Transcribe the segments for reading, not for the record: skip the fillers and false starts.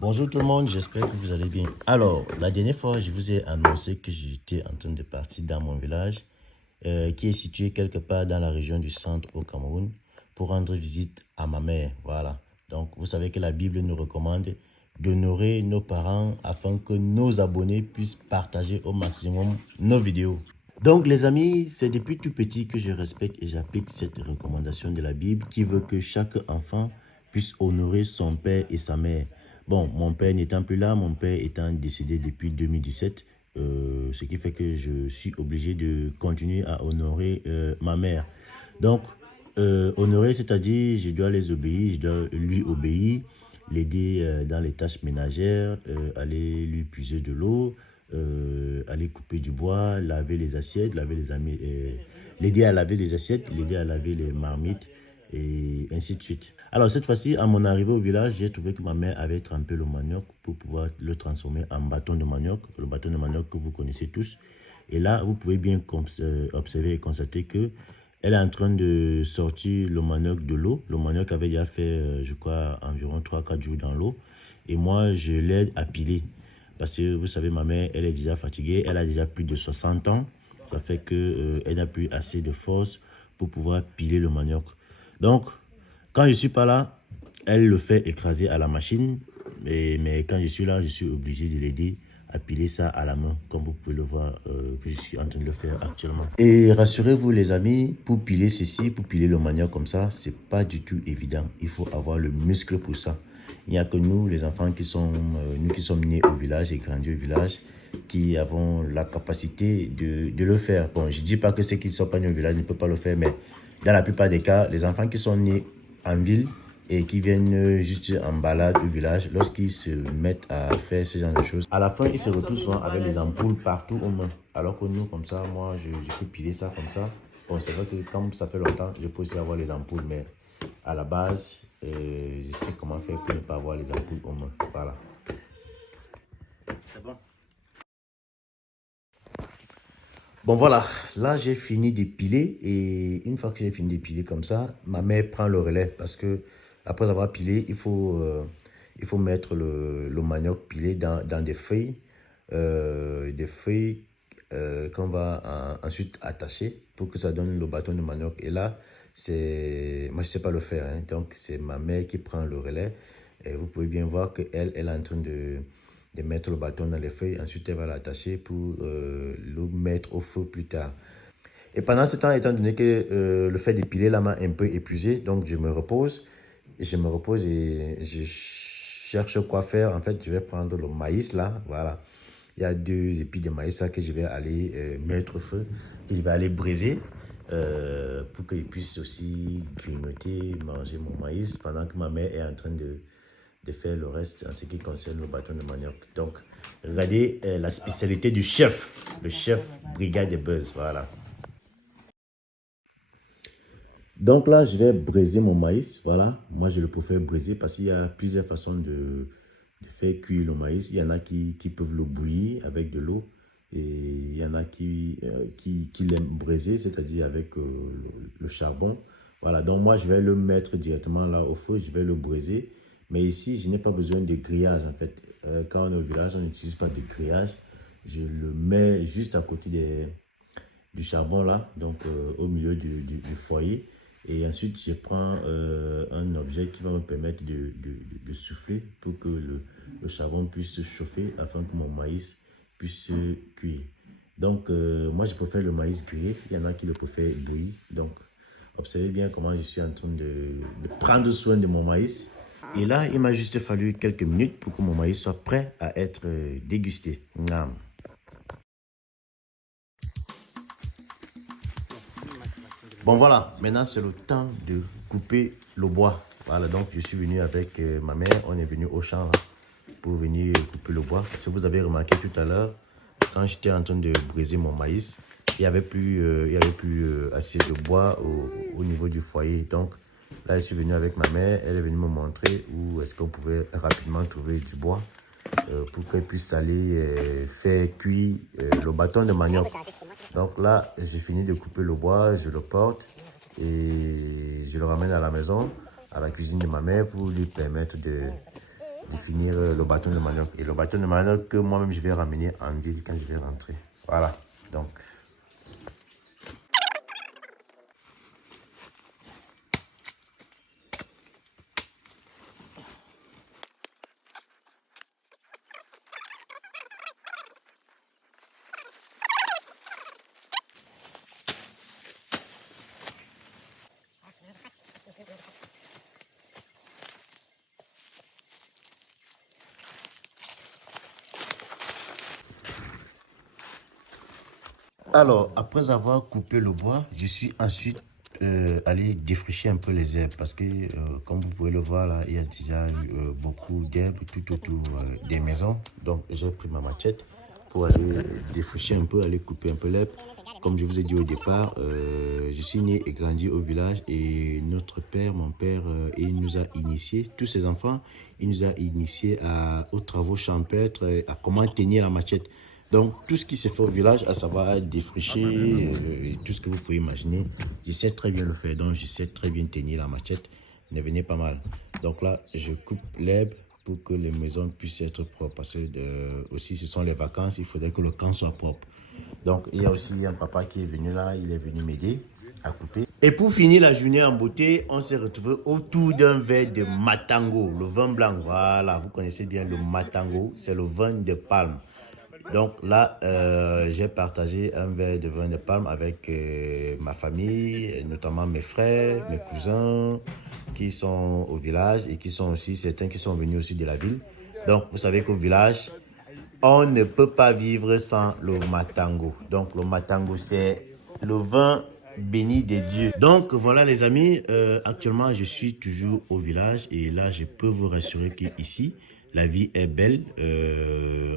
Bonjour tout le monde, j'espère que vous allez bien. Alors, la dernière fois, je vous ai annoncé que j'étais en train de partir dans mon village, qui est situé quelque part dans la région du centre au Cameroun, pour rendre visite à ma mère. Voilà. Donc, vous savez que la Bible nous recommande d'honorer nos parents afin que nos abonnés puissent partager au maximum nos vidéos. Donc, les amis, c'est depuis tout petit que je respecte et j'applique cette recommandation de la Bible qui veut que chaque enfant puisse honorer son père et sa mère. Bon, mon père n'étant plus là, mon père étant décédé depuis 2017, ce qui fait que je suis obligé de continuer à honorer ma mère. Donc, honorer, c'est-à-dire je dois les obéir, je dois lui obéir, l'aider dans les tâches ménagères, aller lui puiser de l'eau, aller couper du bois, laver les assiettes, l'aider à laver les assiettes, l'aider à laver les marmites et ainsi de suite. Alors cette fois-ci, à mon arrivée au village, j'ai trouvé que ma mère avait trempé le manioc pour pouvoir le transformer en bâton de manioc, le bâton de manioc que vous connaissez tous. Et là, vous pouvez bien observer et constater que elle est en train de sortir le manioc de l'eau. Le manioc avait déjà fait, je crois, environ 3-4 jours dans l'eau. Et moi, je l'aide à piler. Parce que vous savez, ma mère, elle est déjà fatiguée. Elle a déjà plus de 60 ans. Ça fait qu'elle n'a plus assez de force pour pouvoir piler le manioc. Donc, quand je ne suis pas là, elle le fait écraser à la machine. Mais quand je suis là, je suis obligé de l'aider à piler ça à la main, comme vous pouvez le voir que je suis en train de le faire actuellement. Et rassurez-vous les amis, pour piler ceci, pour piler le manioc comme ça, c'est pas du tout évident. Il faut avoir le muscle pour ça. Il n'y a que nous, les enfants nous qui sommes nés au village et grandis au village, qui avons la capacité de le faire. Bon, je ne dis pas que ceux qui ne sont pas nés au village ne peuvent pas le faire, mais dans la plupart des cas, les enfants qui sont nés en ville et qui viennent juste en balade au village, lorsqu'ils se mettent à faire ce genre de choses, à la fin, ils se retrouvent souvent avec les ampoules partout aux mains. Alors que nous, comme ça, moi, je peux piler ça comme ça. Bon, c'est vrai que comme ça fait longtemps, je peux aussi avoir les ampoules, mais à la base, je sais comment faire pour ne pas avoir les ampoules aux mains. Voilà. C'est bon. Bon voilà, là j'ai fini d'épiler et une fois que j'ai fini d'épiler comme ça, ma mère prend le relais parce que après avoir pilé, il faut mettre le manioc pilé dans des feuilles qu'on va ensuite attacher pour que ça donne le bâton de manioc. Et là, moi je sais pas le faire, hein, donc c'est ma mère qui prend le relais. Et vous pouvez bien voir qu'elle est en train de mettre le bâton dans les feuilles. Ensuite, elle va l'attacher pour le mettre au feu plus tard. Et pendant ce temps, étant donné que le fait d'épiler la main est un peu épuisé, donc je me repose. Et je cherche quoi faire. En fait, je vais prendre le maïs là. Voilà. Il y a 2 épis de maïs là que je vais aller mettre au feu, que je vais aller briser pour qu'il puisse aussi grignoter, manger mon maïs pendant que ma mère est en train de faire le reste en ce qui concerne le bâton de manioc. Donc, regardez la spécialité du chef, le chef brigade de buzz, voilà. Donc là, je vais briser mon maïs, voilà. Moi, je le préfère briser parce qu'il y a plusieurs façons de faire cuire le maïs. Il y en a qui peuvent le bouillir avec de l'eau et il y en a qui l'aiment briser, c'est-à-dire avec le charbon. Voilà, donc moi, je vais le mettre directement là au feu, je vais le briser. Mais ici, je n'ai pas besoin de grillage en fait. Quand on est au village, on n'utilise pas de grillage. Je le mets juste à côté du charbon là, donc au milieu du foyer. Et ensuite, je prends un objet qui va me permettre de souffler pour que le charbon puisse se chauffer afin que mon maïs puisse se cuire. Donc, moi, je préfère le maïs grillé. Il y en a qui le préfèrent bouilli. Donc, observez bien comment je suis en train de prendre soin de mon maïs. Et là, il m'a juste fallu quelques minutes pour que mon maïs soit prêt à être dégusté. Nam. Bon voilà, maintenant c'est le temps de couper le bois. Voilà, donc je suis venu avec ma mère, on est venu au champ là, pour venir couper le bois. Si vous avez remarqué tout à l'heure, quand j'étais en train de briser mon maïs, il n'y avait plus assez de bois au niveau du foyer. Donc là, je suis venu avec ma mère, elle est venue me montrer où est-ce qu'on pouvait rapidement trouver du bois pour qu'elle puisse aller faire cuire le bâton de manioc. Donc là, j'ai fini de couper le bois, je le porte et je le ramène à la maison, à la cuisine de ma mère pour lui permettre définir le bâton de manioc. Et le bâton de manioc que moi-même je vais ramener en ville quand je vais rentrer. Voilà, donc. Alors, après avoir coupé le bois, je suis ensuite allé défricher un peu les herbes parce que, comme vous pouvez le voir là, il y a déjà eu beaucoup d'herbes tout autour des maisons. Donc, j'ai pris ma machette pour aller défricher un peu, aller couper un peu l'herbe. Comme je vous ai dit au départ, je suis né et grandi au village et notre père, mon père, il nous a initiés, tous ses enfants, il nous a initiés aux travaux champêtres, à comment tenir la machette. Donc, tout ce qui se fait au village, à savoir défricher, tout ce que vous pouvez imaginer, je sais très bien le faire. Donc, je sais très bien tenir la machette. Devenez pas mal. Donc là, je coupe l'herbe pour que les maisons puissent être propres. Parce que aussi, ce sont les vacances, il faudrait que le camp soit propre. Donc, il y a aussi un papa qui est venu là, il est venu m'aider à couper. Et pour finir la journée en beauté, on s'est retrouvé autour d'un verre de Matango, le vin blanc. Voilà, vous connaissez bien le Matango, c'est le vin de palme. Donc là, j'ai partagé un verre de vin de palme avec ma famille, notamment mes frères, mes cousins qui sont au village et qui sont aussi certains qui sont venus aussi de la ville. Donc, vous savez qu'au village, on ne peut pas vivre sans le matango. Donc, le matango, c'est le vin béni des dieux. Donc, voilà les amis, actuellement, je suis toujours au village et là, je peux vous rassurer qu'ici, la vie est belle,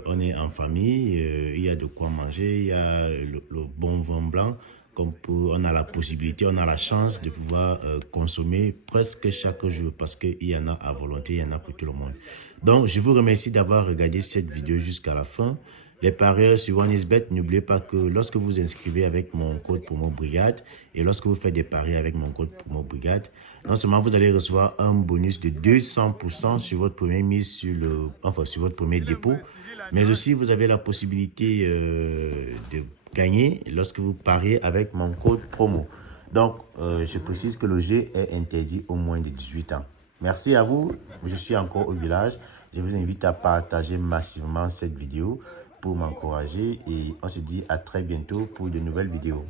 on est en famille, il y a de quoi manger, il y a le bon vin blanc, on a la possibilité, on a la chance de pouvoir consommer presque chaque jour parce qu'il y en a à volonté, il y en a pour tout le monde. Donc, je vous remercie d'avoir regardé cette vidéo jusqu'à la fin. Les parieurs sur OneXBet, n'oubliez pas que lorsque vous inscrivez avec mon code promo Brigade et lorsque vous faites des paris avec mon code promo Brigade, non seulement vous allez recevoir un bonus de 200% sur votre première mise sur votre premier dépôt, mais aussi vous avez la possibilité de gagner lorsque vous pariez avec mon code promo. Donc, je précise que le jeu est interdit aux moins de 18 ans. Merci à vous, je suis encore au village. Je vous invite à partager massivement cette vidéo pour m'encourager et on se dit à très bientôt pour de nouvelles vidéos.